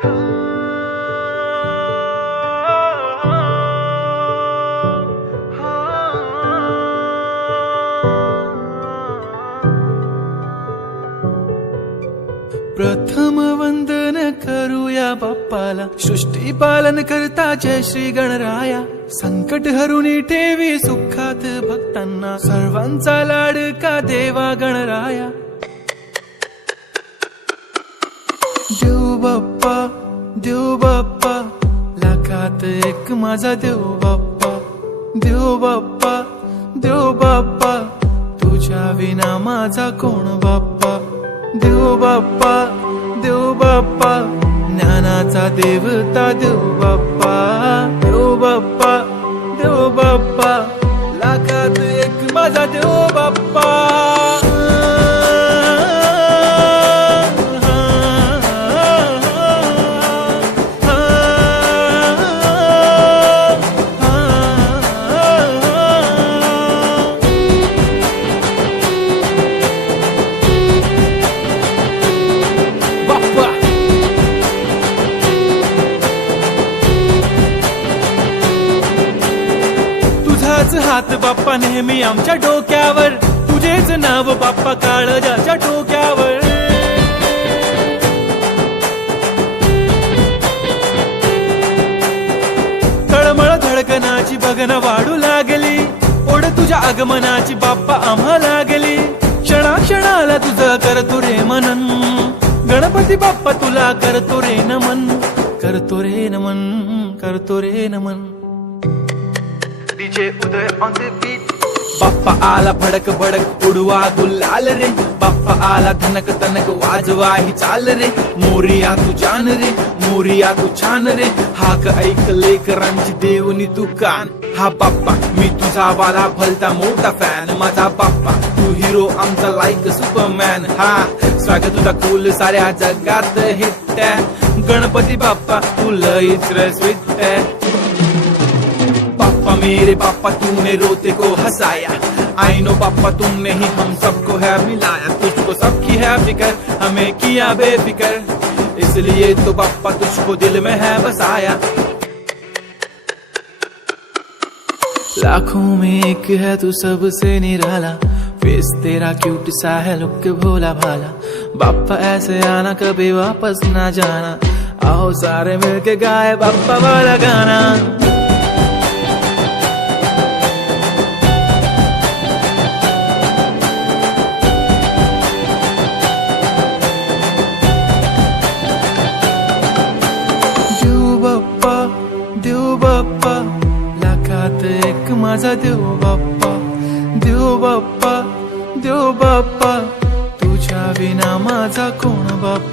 प्रथम वंदन करूया बाप्पाला, सृष्टी पालन करता जय श्री गणराया. संकट हरुनी ठेवी सुखात भक्तांना, सर्वांचा लाडका देवा गणराया. देव बाप्पा, देव बाप्पा, लाखात एक माझा देव बाप्पा. देव बाप्पा, देव बाप्पा, तुझ्या विना माझा कोण बाप्पा. देव बाप्पा, देव बाप्पा, ज्ञानाचा देवता देव बाप्पा. देव बाप्पा, देव बाप्पा, लाखात एक माझा देव बाप्पा. हात बाप्पा नेहमी आमच्या डोक्यावर, तुझेच नाव बाप्पा काळजाच्या डोक्यावर. तळमळ धडकनाची बघन वाढू लागली, ओढ तुझ्या आगमनाची बाप्पा आम्हा लागली. क्षणाक्षणाला तुझं करतो रे मनन, गणपती बाप्पा तुला करतो रे नमन. करतो रे नमन, करतो रे नमन. DJ Uday on the beat. Bappa आला भडक भडक उडवा गुलाल रे, बाप्पा आला धनक तनक वाजवा ही चाल रे. मोरिया तू जान रे, मोरिया तू छान रे, हाक ऐक लेकरांची देवनी तू कान. हा बाप्पा मी तुझा वाला भलता मोठा फॅन, माझा बाप्पा तू हिरो आमचा लाईक सुपरमॅन. हा स्वागत तुझा कूल साऱ्या जगात हिट. गणपती बाप्पा तू लईच रसवित. पापा मेरे पापा तूने रोते को हंसाया, आई नो पापा तुमने ही हम सबको है मिलाया. तुझको सबकी है फिकर, हमें किया बेफिकर, इसलिए तो पापा तुझको दिल में है बसाया. लाखों में एक है तू सबसे निराला, फेस तेरा क्यूट सा है लुक भोला भाला. बाप्पा ऐसे आना कभी वापस ना जाना, आओ सारे मिलके गाए बाप्पा वाला गाना. देव बाप्पा, लाखात एक माझा देव बाप्पा. देव बाप्पा, देव बाप्पा, तुझ्या विना माझा कोण बाप्पा.